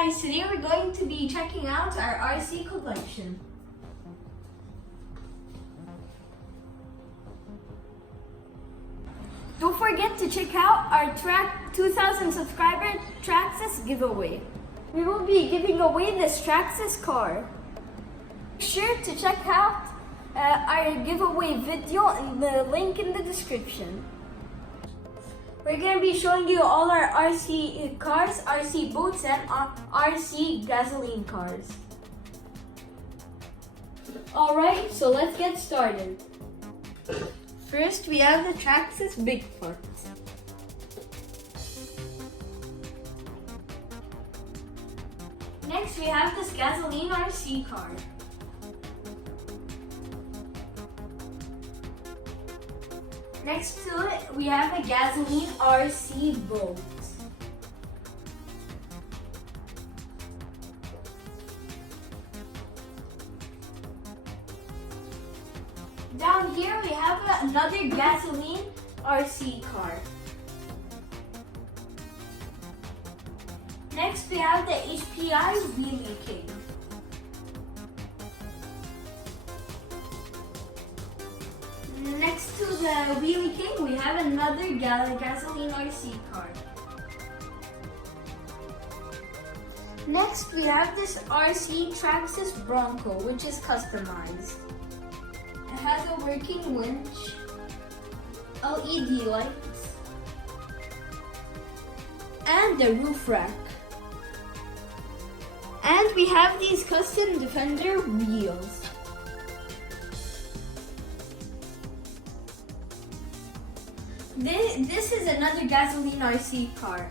guys, today we're going to be checking out our RC collection. Don't forget to check out our 2,000 subscriber TRAXXAS giveaway. We will be giving away this TRAXXAS car. Be sure to check out our giveaway video and the link in the description. We're going to be showing you all our RC cars, RC boats, and RC gasoline cars. Alright, so let's get started. First, we have the TRAXXAS Bigfoot. Next, we have this gasoline RC car. Next to it, we have a gasoline RC boat. Down here, we have another gasoline RC car. Next, we have the HPI Wheelie King. Next to the Wheelie King, we have another gasoline RC car. Next, we have this RC TRAXXAS Bronco, which is customized. It has a working winch, LED lights, and a roof rack. And we have these custom Defender wheels. This is another gasoline RC car.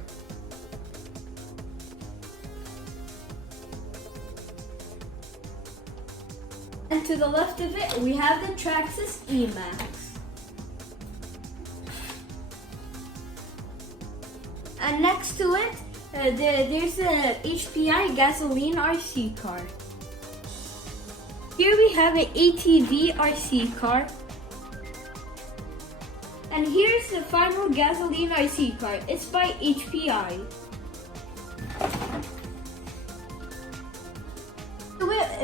And to the left of it, we have the TRAXXAS E-Max. And next to it, there's a HPI gasoline RC car. Here we have an ATV RC car. And here's the final gasoline RC car. It's by HPI.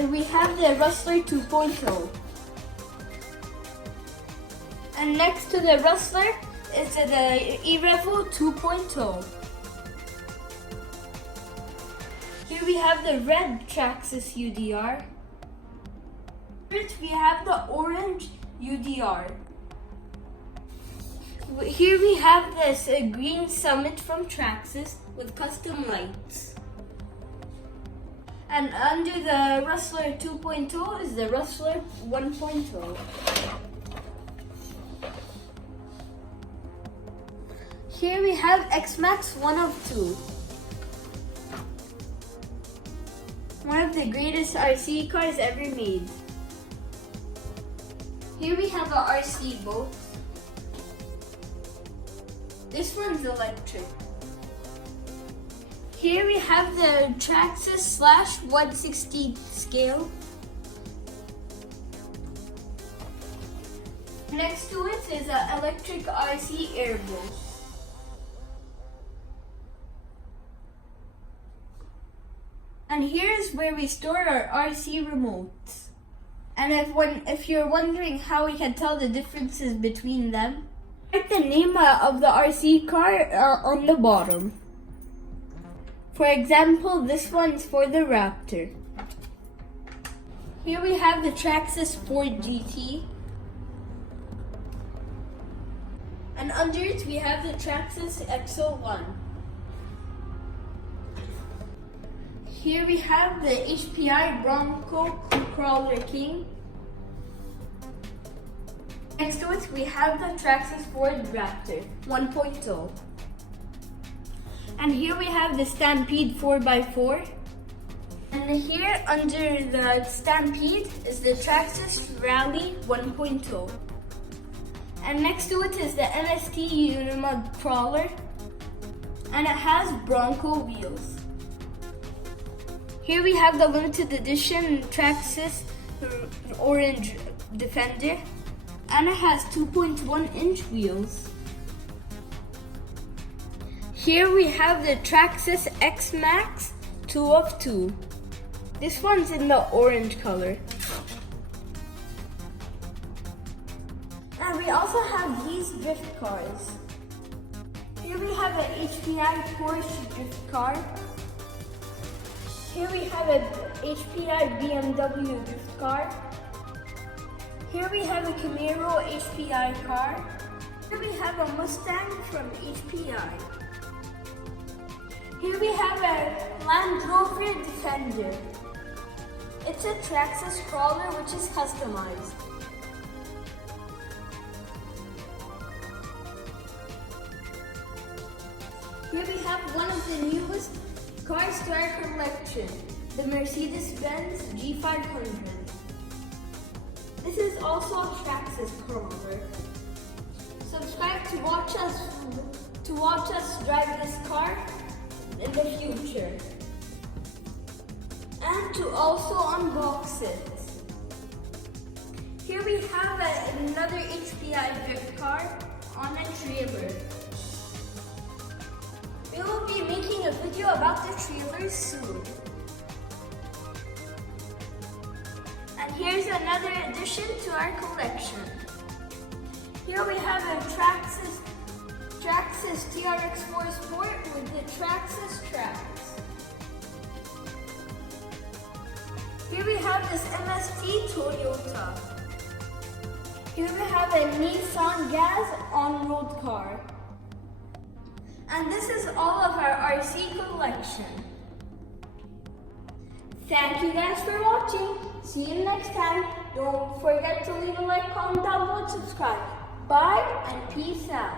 We have the Rustler 2.0. And next to the Rustler is the eRevo 2.0. Here we have the red TRAXXAS UDR. First we have the orange UDR. Here we have this green Summit from TRAXXAS with custom lights. And under the Rustler 2.0 is the Rustler 1.0. Here we have X-Max 102. One of the greatest RC cars ever made. Here we have a RC boat. This one's electric. Here we have the TRAXXAS /160 scale. Next to it is an electric RC airboat. And here's where we store our RC remotes. And if you're wondering how we can tell the differences between them, write the name of the RC car on the bottom. For example, this one's for the Raptor. Here we have the TRAXXAS Ford GT. And under it we have the TRAXXAS XO1. Here we have the HPI Bronco Crawler King. Next to it we have the TRAXXAS Ford Raptor 1.0. And here we have the Stampede 4x4. And here under the Stampede is the TRAXXAS Rally 1.0. And next to it is the NST Unimog Crawler. And it has Bronco wheels. Here we have the limited edition TRAXXAS Orange Defender. And it has 2.1-inch wheels. Here we have the TRAXXAS X-Max 2 of 2. This one's in the orange color. And we also have these drift cars. Here we have an HPI Porsche drift car. Here we have an HPI BMW drift car. Here we have a Camaro HPI car. Here we have a Mustang from HPI. Here we have a Land Rover Defender. It's a TRAXXAS crawler which is customized. Here we have one of the newest cars to our collection, the Mercedes-Benz G500. This is also a TRAXXAS crawler. Subscribe to watch us drive this car in the future, and to also unbox it. Here we have another HPI drift car on a trailer. We will be making a video about the trailer soon. And here's another addition to our collection. Here we have a TRAXXAS TRX4 Sport with the TRAXXAS tracks. Here we have this MST Toyota. Here we have a Nissan Gas on-road car. And this is all of our RC collection. Thank you guys for watching. See you next time. Don't forget to leave a like, comment down below, and subscribe. Bye and peace out.